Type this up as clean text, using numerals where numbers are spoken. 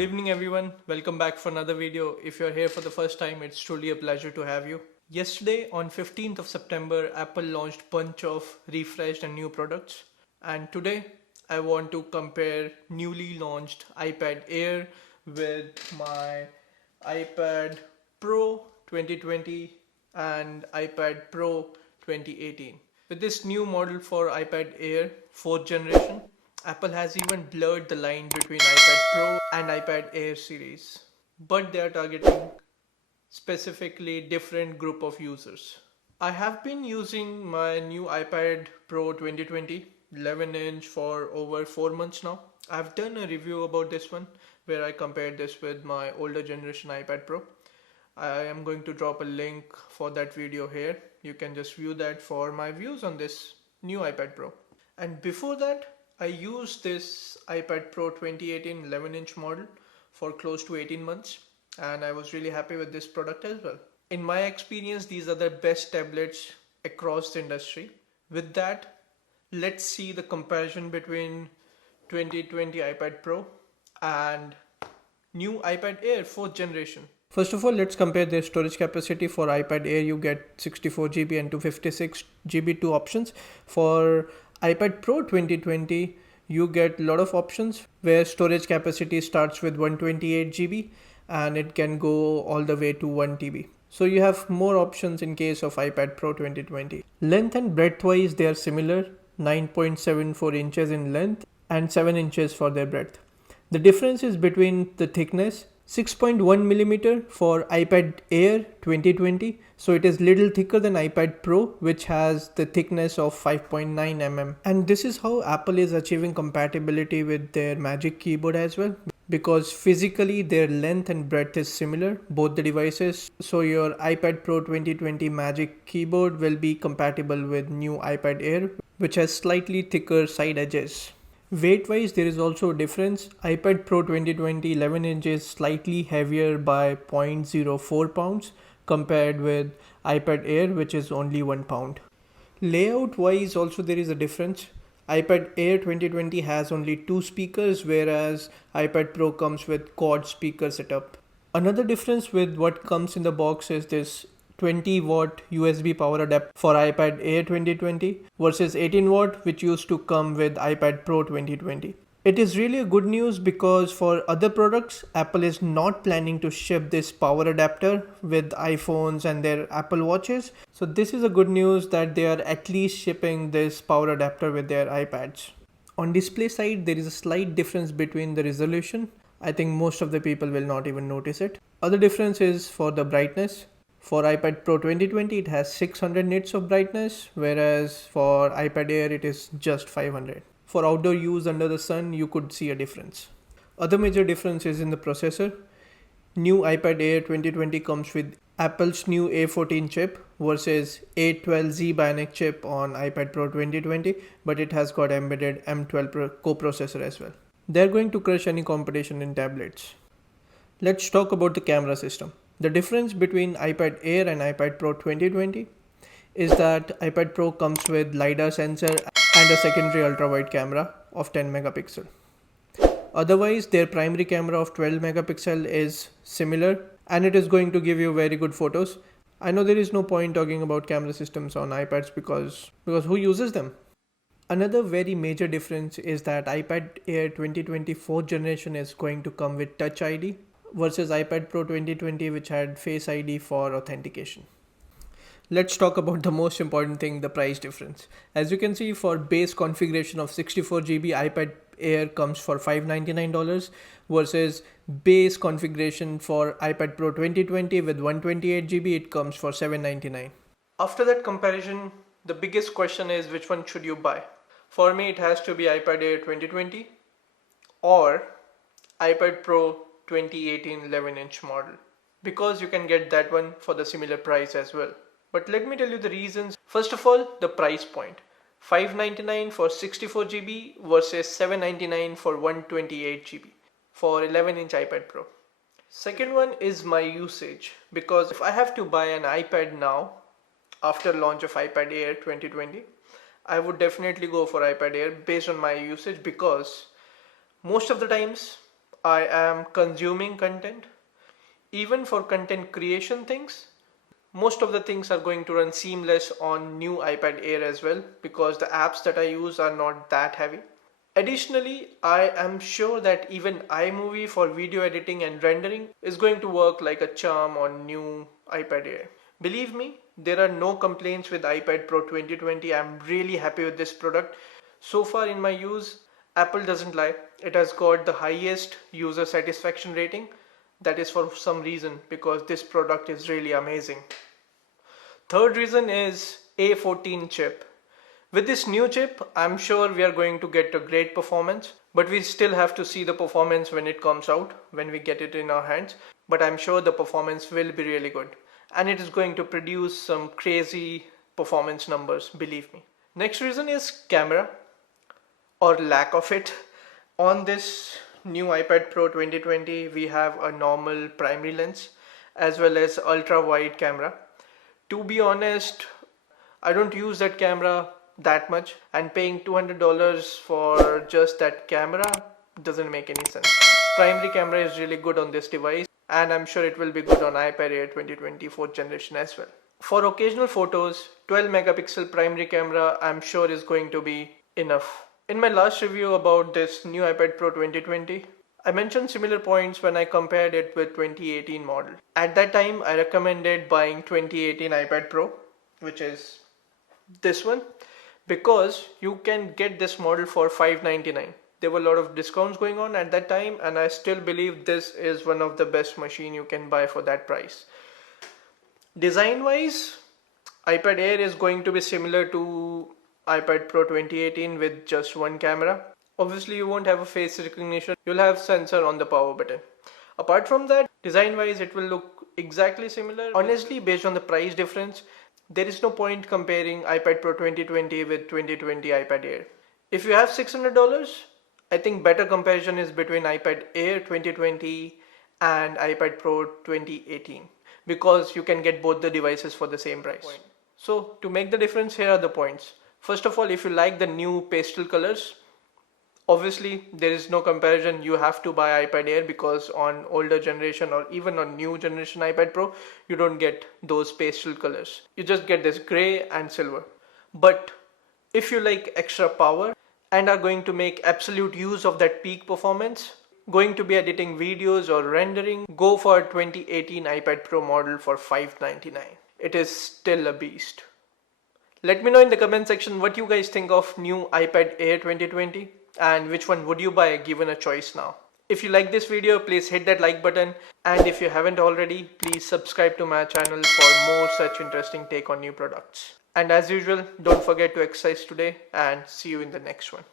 Good evening everyone, welcome back for another video. If you're here for the first time, it's truly a pleasure to have you. Yesterday on 15th of September, Apple launched bunch of refreshed and new products. And today I want to compare newly launched iPad Air with my iPad Pro 2020 and iPad Pro 2018. With this new model for iPad Air 4th generation, Apple has even blurred the line between iPad Pro and iPad Air series, but they are targeting specifically different group of users. I have been using my new iPad Pro 2020 11-inch for over 4 months now. I've done a review about this one where I compared this with my older generation iPad Pro. I am going to drop a link for that video here. You can just view that for my views on this new iPad Pro. And before that, I used this iPad Pro 2018 11-inch model for close to 18 months and I was really happy with this product as well. In my experience, these are the best tablets across the industry. With that, let's see the comparison between 2020 iPad Pro and new iPad Air 4th generation. First of all, let's compare their storage capacity. For iPad Air, you get 64GB and 256GB, two options. For iPad Pro 2020, you get a lot of options where storage capacity starts with 128GB and it can go all the way to 1TB. So you have more options in case of iPad Pro 2020. Length and breadth wise, they are similar, 9.74 inches in length and 7 inches for their breadth. The difference is between the thickness. 6.1 millimeter for iPad Air 2020, so it is little thicker than iPad Pro, which has the thickness of 5.9 mm. And this is how Apple is achieving compatibility with their Magic Keyboard as well, because physically their length and breadth is similar, both the devices. So your iPad Pro 2020 Magic Keyboard will be compatible with new iPad Air, which has slightly thicker side edges. Weight wise, there is also a difference. iPad Pro 2020 11-inch is slightly heavier by 0.04 pounds compared with iPad Air, which is only 1 pound. Layout wise also there is a difference. iPad Air 2020 has only 2 speakers, whereas iPad Pro comes with quad speaker setup. Another difference with what comes in the box is this 20-watt USB power adapter for iPad Air 2020 versus 18-watt which used to come with iPad Pro 2020. It is really a good news because for other products, Apple is not planning to ship this power adapter with iPhones and their Apple Watches. So this is a good news that they are at least shipping this power adapter with their iPads. On display side, there is a slight difference between the resolution. I think most of the people will not even notice it. Other difference is for the brightness. For iPad Pro 2020, it has 600 nits of brightness, whereas for iPad Air, it is just 500. For outdoor use under the sun, you could see a difference. Other major difference is in the processor. New iPad Air 2020 comes with Apple's new A14 chip versus A12Z Bionic chip on iPad Pro 2020, but it has got embedded M12 coprocessor as well. They're going to crush any competition in tablets. Let's talk about the camera system. The difference between iPad Air and iPad Pro 2020 is that iPad Pro comes with LiDAR sensor and a secondary ultra-wide camera of 10 megapixel. Otherwise, their primary camera of 12 megapixel is similar and it is going to give you very good photos. I know there is no point talking about camera systems on iPads because who uses them? Another very major difference is that iPad Air 2020 4th generation is going to come with Touch ID versus iPad Pro 2020 which had Face ID for authentication. Let's talk about the most important thing, the price difference. As you can see, for base configuration of 64GB, iPad Air comes for $599 versus base configuration for iPad Pro 2020 with 128GB, it comes for $799. After that comparison, the biggest question is which one should you buy? For me, it has to be iPad Air 2020 or iPad Pro 2018 11-inch model, because you can get that one for the similar price as well. But let me tell you the reasons. First of all, the price point. $599 for 64GB versus $799 for 128GB for 11-inch iPad Pro. Second one is my usage, because if I have to buy an iPad now after launch of iPad Air 2020, I would definitely go for iPad Air based on my usage, because most of the times I am consuming content, even for content creation things, most of the things are going to run seamless on new iPad Air as well because the apps that I use are not that heavy. Additionally, I am sure that even iMovie for video editing and rendering is going to work like a charm on new iPad Air. Believe me, there are no complaints with iPad Pro 2020. I'm really happy with this product. So far in my use, Apple doesn't lie. It has got the highest user satisfaction rating. That is for some reason because this product is really amazing. Third reason is A14 chip. With this new chip, I'm sure we are going to get a great performance, but we still have to see the performance when it comes out, when we get it in our hands. But I'm sure the performance will be really good. And it is going to produce some crazy performance numbers, believe me. Next reason is camera, or lack of it. On this new iPad Pro 2020, we have a normal primary lens as well as ultra wide camera. To be honest, I don't use that camera that much, and paying $200 for just that camera doesn't make any sense. Primary camera is really good on this device, and I'm sure it will be good on iPad Air 2020 4th generation as well. For occasional photos, 12 megapixel primary camera I'm sure is going to be enough. In my last review about this new iPad Pro 2020, I mentioned similar points when I compared it with 2018 model. At that time, I recommended buying 2018 iPad Pro, which is this one, because you can get this model for $599. There were a lot of discounts going on at that time, and I still believe this is one of the best machine you can buy for that price. Design wise, iPad Air is going to be similar to iPad Pro 2018 with just one camera. Obviously you won't have a face recognition, you'll have sensor on the power button. Apart from that, design wise it will look exactly similar. Honestly, based on the price difference, there is no point comparing iPad Pro 2020 with 2020 iPad Air. If you have $600, I think better comparison is between iPad Air 2020 and iPad Pro 2018 because you can get both the devices for the same price. So to make the difference, here are the points. First of all, if you like the new pastel colors, obviously there is no comparison. You have to buy iPad Air because on older generation or even on new generation iPad Pro, you don't get those pastel colors. You just get this gray and silver. But if you like extra power and are going to make absolute use of that peak performance, going to be editing videos or rendering, go for 2018 iPad Pro model for $599. It is still a beast. Let me know in the comment section what you guys think of new iPad Air 2020 and which one would you buy given a choice now. If you like this video, please hit that like button, and if you haven't already, please subscribe to my channel for more such interesting take on new products. And as usual, don't forget to exercise today, and see you in the next one.